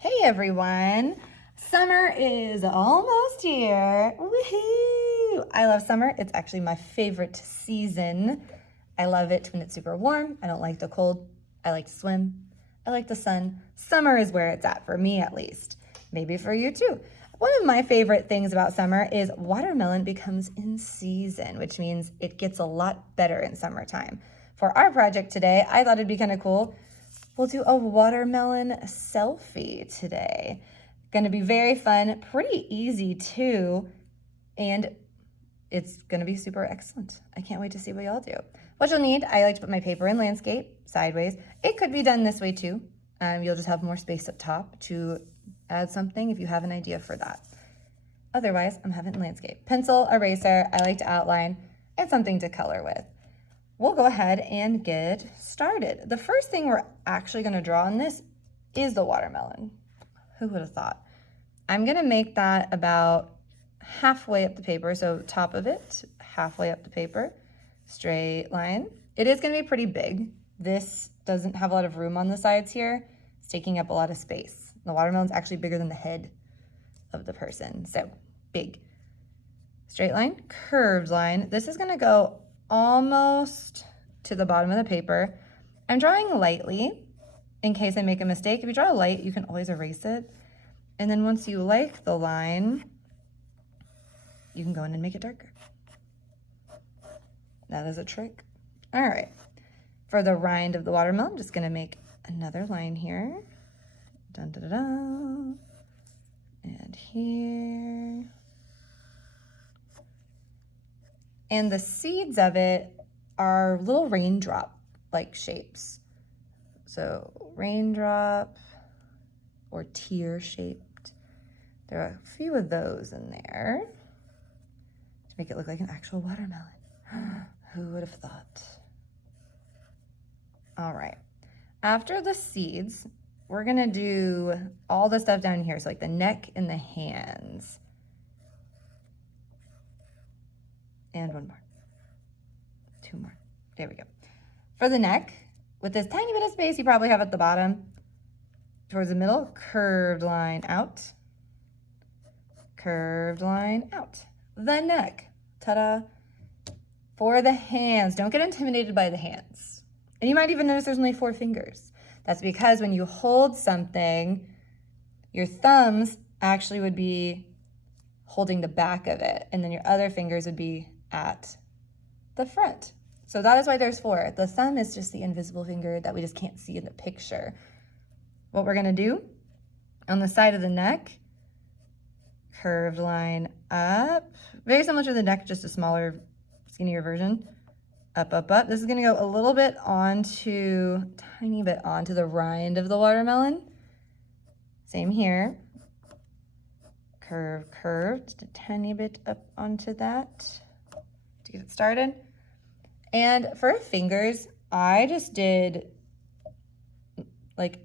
Hey everyone! Summer is almost here. Woohoo! I love summer. It's actually my favorite season. I love it when it's super warm. I don't like the cold. I like to swim. I like the sun. Summer is where it's at, for me at least. Maybe for you too. One of my favorite things about summer is watermelon becomes in season, which means it gets a lot better in summertime. For our project today, I thought it'd be kind of cool. We'll do a watermelon selfie today. Gonna be very fun, pretty easy too, and it's gonna be super excellent. I can't wait to see what y'all do. What you'll need, I like to put my paper in landscape, sideways. It could be done this way too. You'll just have more space up top to add something if you have an idea for that. Otherwise, I'm having landscape. Pencil, eraser, I like to outline, and something to color with. We'll go ahead and get started. The first thing we're actually gonna draw on this is the watermelon. Who would have thought? I'm gonna make that about halfway up the paper, so top of it, halfway up the paper, straight line. It is gonna be pretty big. This doesn't have a lot of room on the sides here. It's taking up a lot of space. The watermelon's actually bigger than the head of the person, so big. Straight line, curved line. This is gonna go almost to the bottom of the paper. I'm drawing lightly in case I make a mistake. If you draw light, you can always erase it. And then once you like the line, you can go in and make it darker. That is a trick. All right, for the rind of the watermelon, I'm just gonna make another line here. Dun, da, da, da. And here. And the seeds of it are little raindrop-like shapes. So raindrop or tear-shaped. There are a few of those in there to make it look like an actual watermelon. Who would have thought? All right. After the seeds, we're gonna do all the stuff down here, so like the neck and the hands. And one more, two more, there we go. For the neck, with this tiny bit of space you probably have at the bottom, towards the middle, curved line out, curved line out. The neck, ta-da. For the hands, don't get intimidated by the hands. And you might even notice there's only 4 fingers. That's because when you hold something, your thumbs actually would be holding the back of it, and then your other fingers would be at the front. So that is why there's 4. The thumb is just the invisible finger that we just can't see in the picture. What we're gonna do, on the side of the neck, curved line up, very similar to the neck, just a smaller, skinnier version. Up, up, up. This is gonna go a little bit onto, tiny bit onto the rind of the watermelon. Same here. Curve, curve, just a tiny bit up onto that to get it started. And for fingers, I just did like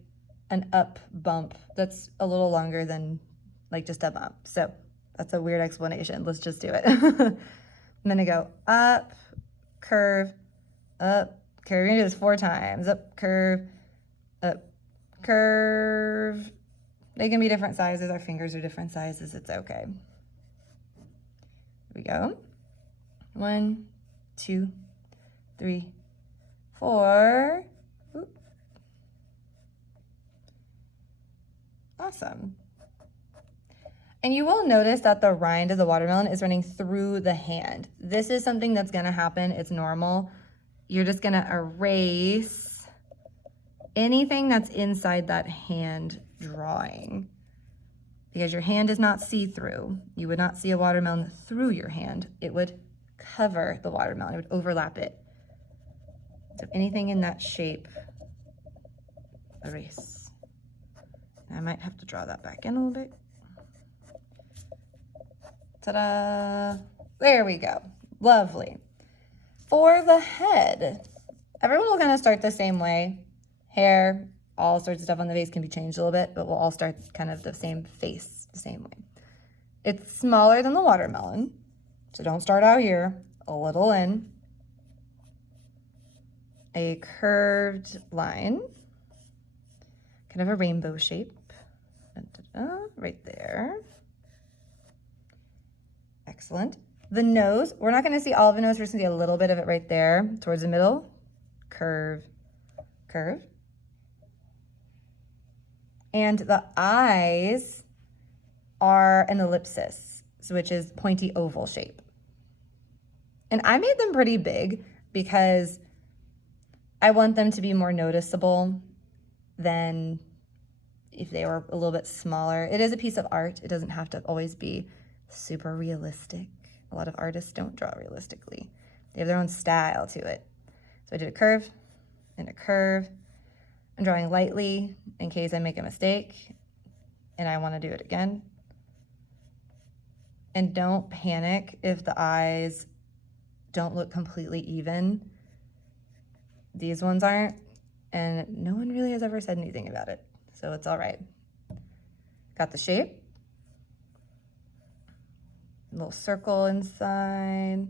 an up bump that's a little longer than like just a bump. So that's a weird explanation. Let's just do it. I'm gonna go up, curve, up, curve. We're gonna do this 4 times. Up, curve, up, curve. They can be different sizes. Our fingers are different sizes. It's okay. Here we go. 1, 2, 3, 4. Oop. Awesome. And you will notice that the rind of the watermelon is running through the hand. This is something that's gonna happen. It's normal. You're just gonna erase anything that's inside that hand drawing, because your hand is not see-through. You would not see a watermelon through your hand. It would cover the watermelon. It would overlap it. So anything in that shape, erase. I might have to draw that back in a little bit. Ta-da! There we go. Lovely. For the head, everyone will kind of start the same way. Hair, all sorts of stuff on the face can be changed a little bit, but we'll all start kind of the same face, the same way. It's smaller than the watermelon, so don't start out here. A little in. A curved line, kind of a rainbow shape. right there. Excellent. The nose, we're not going to see all of the nose. We're just going to see a little bit of it right there towards the middle. Curve, curve. And the eyes are an ellipsis, which is pointy oval shape. And I made them pretty big because I want them to be more noticeable than if they were a little bit smaller. It is a piece of art. It doesn't have to always be super realistic. A lot of artists don't draw realistically. They have their own style to it. So I did a curve and a curve. I'm drawing lightly in case I make a mistake and I want to do it again. And don't panic if the eyes don't look completely even. These ones aren't, and no one really has ever said anything about it, so it's all right. Got the shape. A little circle inside.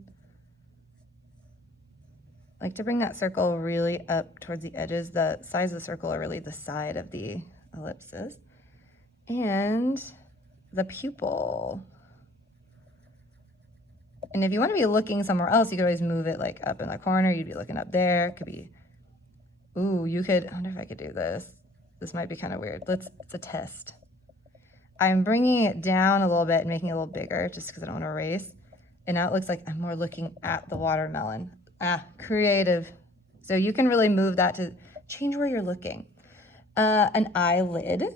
I like to bring that circle really up towards the edges. The sides of the circle are really the side of the ellipses. And the pupil. And if you want to be looking somewhere else, you could always move it like up in the corner. You'd be looking up there. It could be, ooh, you could, I wonder if I could do this. This might be kind of weird. It's a test. I'm bringing it down a little bit and making it a little bigger just because I don't want to erase. And now it looks like I'm more looking at the watermelon. Creative. So you can really move that to change where you're looking. An eyelid.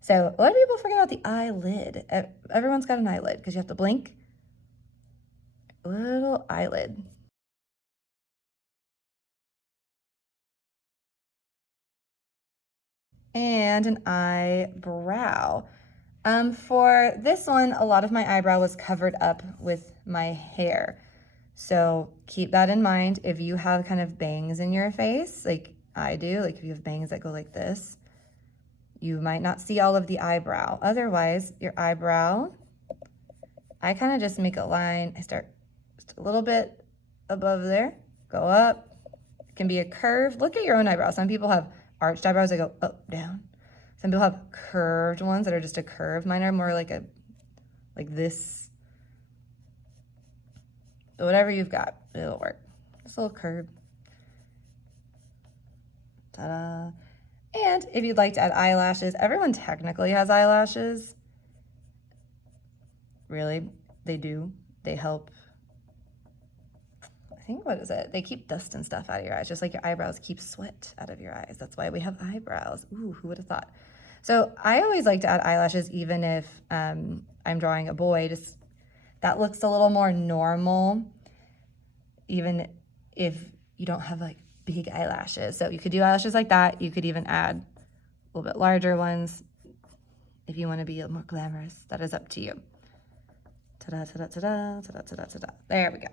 So a lot of people forget about the eyelid. Everyone's got an eyelid because you have to blink. Little eyelid. And an eyebrow. For this one, a lot of my eyebrow was covered up with my hair. So keep that in mind. If you have kind of bangs in your face, like I do, like if you have bangs that go like this, you might not see all of the eyebrow. Otherwise, your eyebrow, I kind of just make a line. I start just a little bit above there, go up. It can be a curve. Look at your own eyebrow. Some people have arched eyebrows that go up, down. Some people have curved ones that are just a curve. Mine are more like this. So whatever you've got, it'll work. Just a little curve. Ta-da. And if you'd like to add eyelashes, everyone technically has eyelashes. Really, they do. They help. I think, what is it? They keep dust and stuff out of your eyes, just like your eyebrows keep sweat out of your eyes. That's why we have eyebrows. Ooh, who would have thought? So I always like to add eyelashes even if I'm drawing a boy. Just that looks a little more normal, even if you don't have like big eyelashes. So you could do eyelashes like that. You could even add a little bit larger ones if you want to be a little more glamorous. That is up to you. Ta-da, ta-da, ta-da, ta-da, ta-da, ta-da. There we go.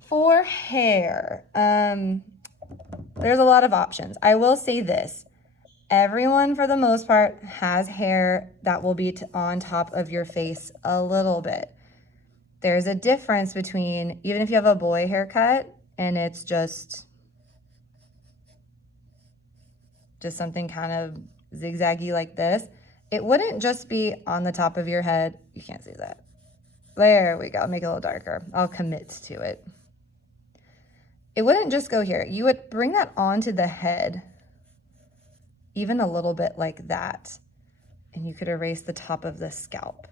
For hair, there's a lot of options. I will say this. Everyone, for the most part, has hair that will be on top of your face a little bit. There's a difference between, even if you have a boy haircut and it's just something kind of zigzaggy like this, it wouldn't just be on the top of your head. You can't see that. There we go. Make it a little darker. I'll commit to it. It wouldn't just go here. You would bring that onto the head, even a little bit like that, and you could erase the top of the scalp.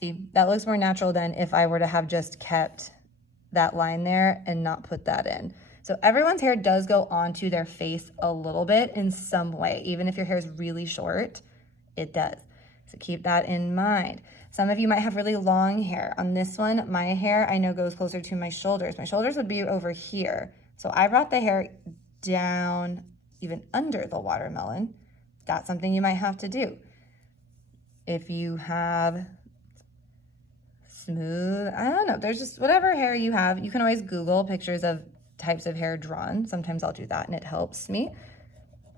See, that looks more natural than if I were to have just kept that line there and not put that in. So everyone's hair does go onto their face a little bit in some way. Even if your hair is really short, it does. So keep that in mind. Some of you might have really long hair. On this one, my hair I know goes closer to my shoulders. My shoulders would be over here. So I brought the hair down even under the watermelon. That's something you might have to do. If you have smooth, I don't know, there's just whatever hair you have. You can always Google pictures of types of hair drawn. Sometimes I'll do that and it helps me.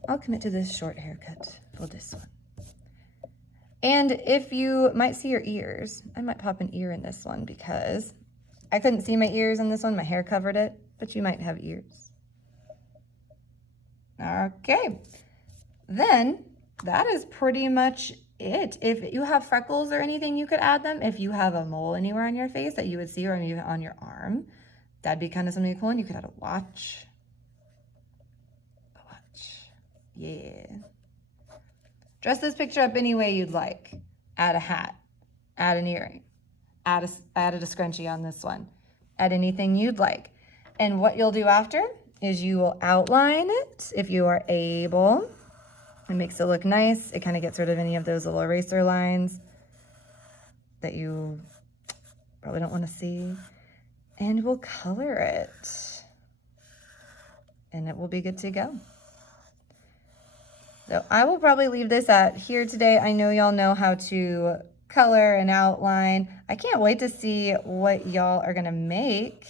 I'll commit to this short haircut for this one. And if you might see your ears, I might pop an ear in this one because I couldn't see my ears in this one. My hair covered it, but you might have ears. Okay, then that is pretty much it. If you have freckles or anything, you could add them. If you have a mole anywhere on your face that you would see, or maybe on your arm, that'd be kind of something cool. And you could add a watch. A watch. Yeah. Dress this picture up any way you'd like. Add a hat. Add an earring. I added a scrunchie on this one. Add anything you'd like. And what you'll do after is you will outline it if you are able. It makes it look nice. It kind of gets rid of any of those little eraser lines that you probably don't want to see. And we'll color it. And it will be good to go. So I will probably leave this at here today. I know y'all know how to color and outline. I can't wait to see what y'all are gonna make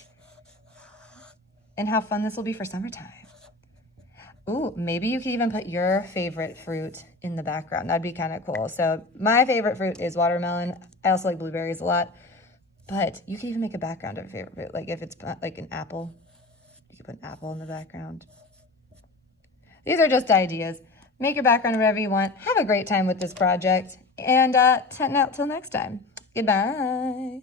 and how fun this will be for summertime. Ooh, maybe you could even put your favorite fruit in the background. That'd be kind of cool. So my favorite fruit is watermelon. I also like blueberries a lot, but you can even make a background of your favorite fruit. Like if it's like an apple, you can put an apple in the background. These are just ideas. Make your background whatever you want. Have a great time with this project. And till next time. Goodbye.